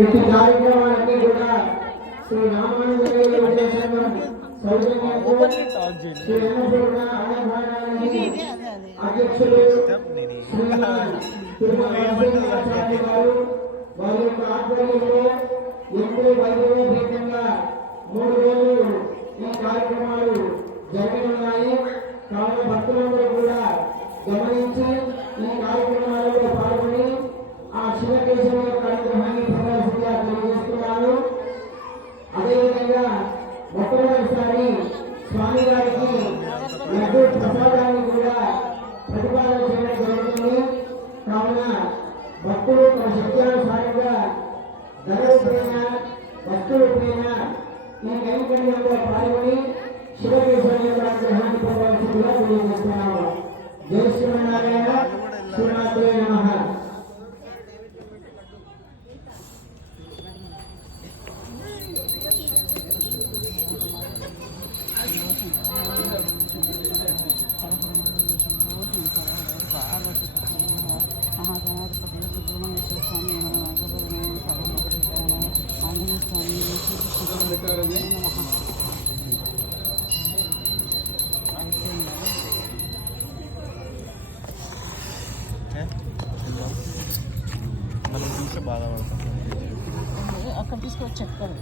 ఇటు కార్యక్రమాలన్నీ కూడా శ్రీ రామానుజ సౌజన్యంతో శ్రీ అన్నపూర్ణ అన్నభారాన్ని అధ్యక్షులు తిరుమలాచార్య గారు వారి యొక్క ఆధ్వర్యంలో ఎంతో వైభవోపేతంగా 3 రోజులు ఈ కార్యక్రమాలు జరగనున్నాయి. కావున భక్తులందరూ కూడా గమనించి ఈ కార్యక్రమాలలో పాల్గొని ఆ శివకేశవ యొక్క అనుగ్రహాన్ని పొందాల్సిందిగా తెలియజేస్తున్నాను. అదేవిధంగా మొట్టమొదటిసారి స్వామి గారికి లడ్డు ప్రసాదాన్ని కూడా ప్రతిపాదన చేయడం జరుగుతుంది. కావున భక్తులు తమ శక్త్యానుసారంగా ధన రూపేణ వస్తు రూపేణ ఈ కైంకర్యంలో పాల్గొని శివకేశవ యొక్క అనుగ్రహాన్ని పొందాల్సిందిగా తెలియజేస్తున్నాము. జై శ్రీమన్నారాయణ. శ్రీమాత్రే నమః. మనం చూస్తే బాధపడతాం. అక్కడ తీసుకొచ్చి చెప్తారు.